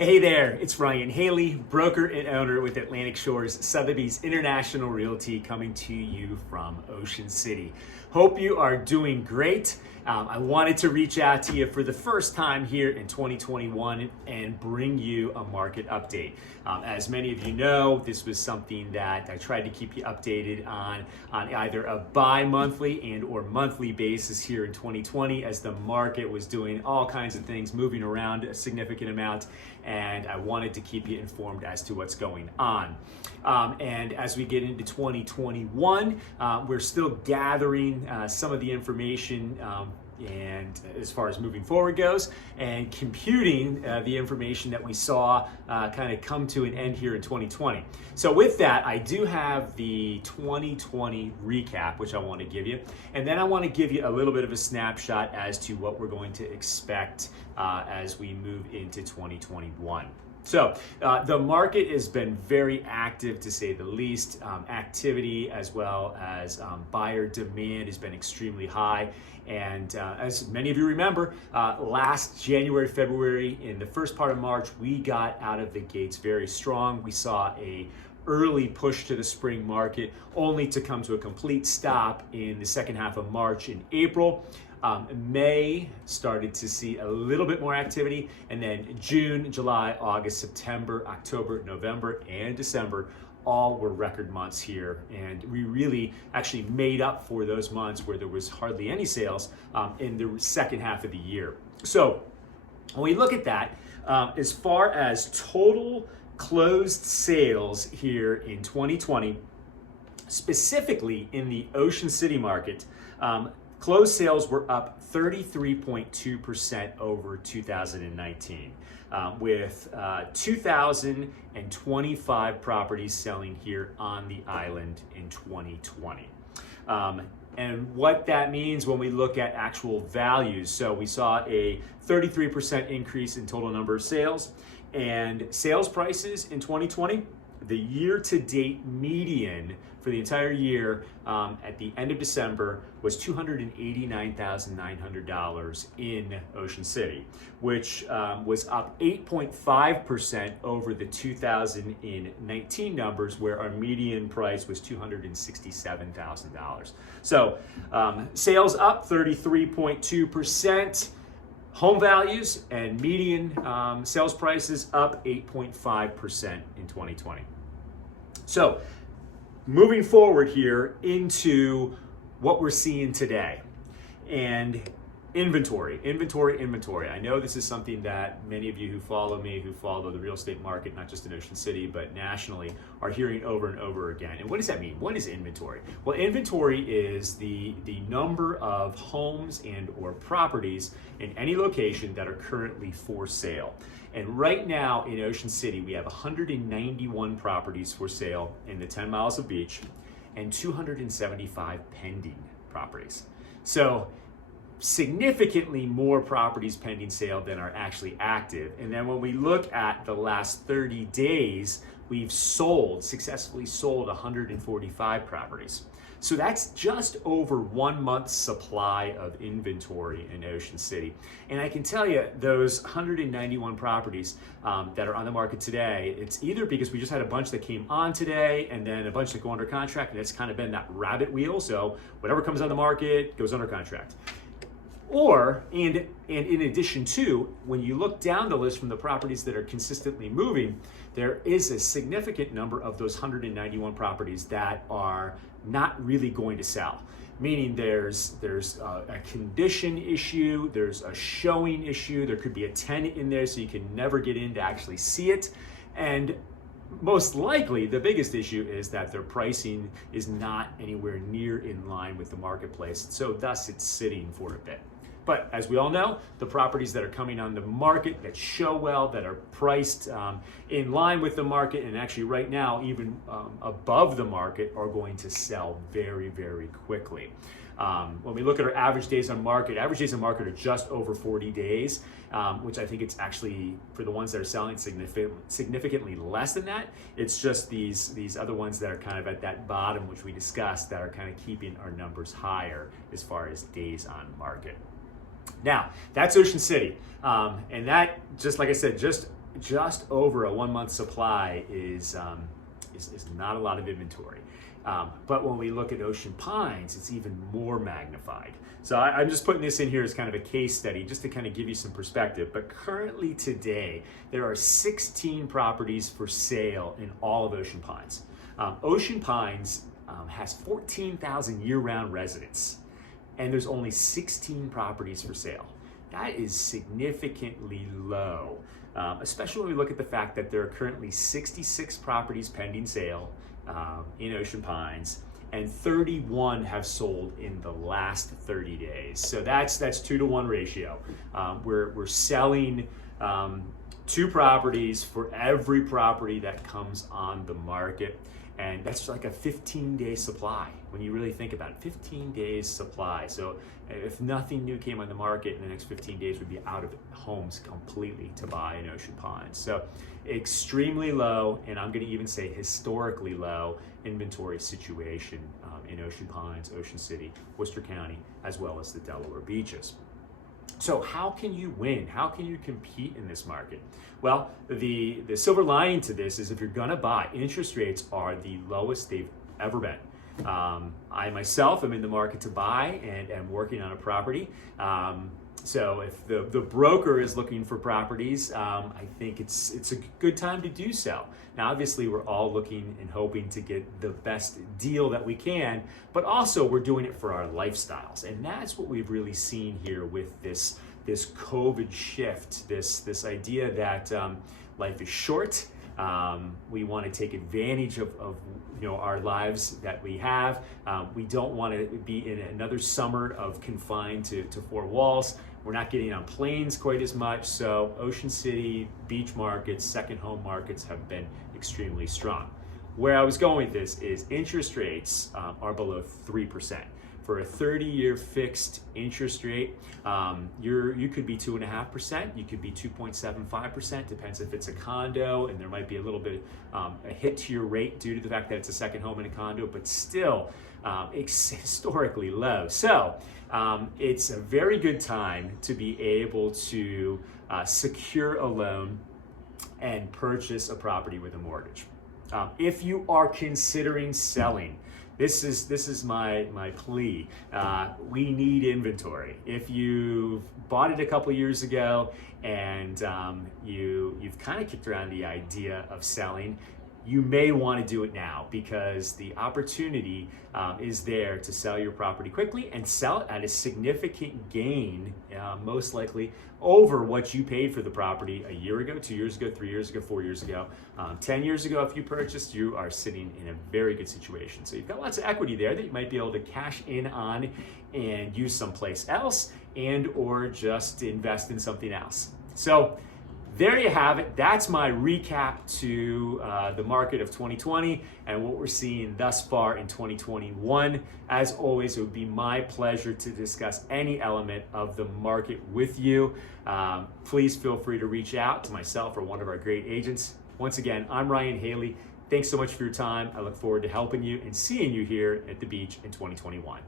Hey there, it's Ryan Haley, broker and owner with Atlantic Shores Sotheby's International Realty, coming to you from Ocean City. Hope you are doing great. I wanted to reach out to you for the first time here in 2021 and bring you a market update. As many of you know, this was something that I tried to keep you updated on either a bi-monthly and or monthly basis here in 2020, as the market was doing all kinds of things, moving around a significant amount, and I wanted to keep you informed as to what's going on. And as we get into 2021, we're still gathering some of the information and as far as moving forward goes, and computing the information that we saw kind of come to an end here in 2020. So with that, I do have the 2020 recap, which I want to give you, and then I want to give you a little bit of a snapshot as to what we're going to expect as we move into 2021. So the market has been very active, to say the least. Activity as well as buyer demand has been extremely high. And as many of you remember, last January, February, in the first part of March, we got out of the gates very strong. We saw a early push to the spring market, only to come to a complete stop in the second half of March and April. May started to see a little bit more activity, and then June, July, August, September, October, November, and December all were record months here, and we really actually made up for those months where there was hardly any sales in the second half of the year. So when we look at that, as far as total closed sales here in 2020, specifically in the Ocean City market, closed sales were up 33.2% over 2019, with 2,025 properties selling here on the island in 2020. And what that means when we look at actual values, so we saw a 33% increase in total number of sales, and sales prices in 2020, the year-to-date median for the entire year at the end of December was $289,900 in Ocean City, which was up 8.5% over the 2019 numbers, where our median price was $267,000. So sales up 33.2%. Home values and median sales prices up 8.5% in 2020. So moving forward here into what we're seeing today, and inventory. I know this is something that many of you who follow me, who follow the real estate market, not just in Ocean City, but nationally, are hearing over and over again. And what does that mean? What is inventory? Well, inventory is the number of homes and or properties in any location that are currently for sale. And right now in Ocean City, we have 191 properties for sale in the 10 miles of beach and 275 pending properties. So significantly more properties pending sale than are actually active. And then when we look at the last 30 days, we've successfully sold 145 properties. So that's just over 1 month's supply of inventory in Ocean City. And I can tell you, those 191 properties that are on the market today, it's either because we just had a bunch that came on today and then a bunch that go under contract, and it's kind of been that rabbit wheel. So whatever comes on the market goes under contract. Or, and in addition to, when you look down the list from the properties that are consistently moving, there is a significant number of those 191 properties that are not really going to sell. Meaning there's a condition issue, there's a showing issue, there could be a tenant in there so you can never get in to actually see it. And most likely, the biggest issue is that their pricing is not anywhere near in line with the marketplace. So thus it's sitting for a bit. But as we all know, the properties that are coming on the market that show well, that are priced in line with the market, and actually right now even above the market, are going to sell very, very quickly. When we look at our average days on market are just over 40 days, which I think it's actually, for the ones that are selling, significantly less than that. It's just these other ones that are kind of at that bottom, which we discussed, that are kind of keeping our numbers higher as far as days on market. Now, that's Ocean City. And that, just like I said, just over a 1 month supply is not a lot of inventory. But when we look at Ocean Pines, it's even more magnified. So I'm just putting this in here as kind of a case study, just to kind of give you some perspective. But currently today, there are 16 properties for sale in all of Ocean Pines. Ocean Pines has 14,000 year-round residents, and there's only 16 properties for sale. That is significantly low, especially when we look at the fact that there are currently 66 properties pending sale in Ocean Pines, and 31 have sold in the last 30 days. So that's 2-to-1 ratio. We're selling 2 properties for every property that comes on the market. And that's like a 15-day supply when you really think about it. 15 days supply. So if nothing new came on the market in the next 15 days, we'd be out of homes completely to buy in Ocean Pines. So extremely low, and I'm going to even say historically low inventory situation in Ocean Pines, Ocean City, Worcester County, as well as the Delaware beaches. So how can you win? How can you compete in this market? Well, the silver lining to this is if you're gonna buy, interest rates are the lowest they've ever been. I myself am in the market to buy and am working on a property. So if the broker is looking for properties, I think it's a good time to do so. Now, obviously, we're all looking and hoping to get the best deal that we can, but also we're doing it for our lifestyles. And that's what we've really seen here with this COVID shift, this idea that life is short. We want to take advantage of our lives that we have. We don't want to be in another summer of confined to 4 walls. We're not getting on planes quite as much. So Ocean City, beach markets, second home markets have been extremely strong. Where I was going with this is interest rates are below 3%. For a 30-year fixed interest rate, you could be 2.5%, you could be 2.75%, depends if it's a condo, and there might be a little bit a hit to your rate due to the fact that it's a second home in a condo, but still it's historically low. So it's a very good time to be able to secure a loan and purchase a property with a mortgage. If you are considering selling, this is my plea. We need inventory. If you've bought it a couple years ago and you've kind of kicked around the idea of selling, you may want to do it now because the opportunity is there to sell your property quickly and sell it at a significant gain, most likely over what you paid for the property a year ago, 2 years ago, 3 years ago, 4 years ago. 10 years ago, if you purchased, you are sitting in a very good situation. So you've got lots of equity there that you might be able to cash in on and use someplace else and or just invest in something else. So there you have it. That's my recap to the market of 2020 and what we're seeing thus far in 2021. As always, it would be my pleasure to discuss any element of the market with you. Please feel free to reach out to myself or one of our great agents. Once again, I'm Ryan Haley. Thanks so much for your time. I look forward to helping you and seeing you here at the beach in 2021.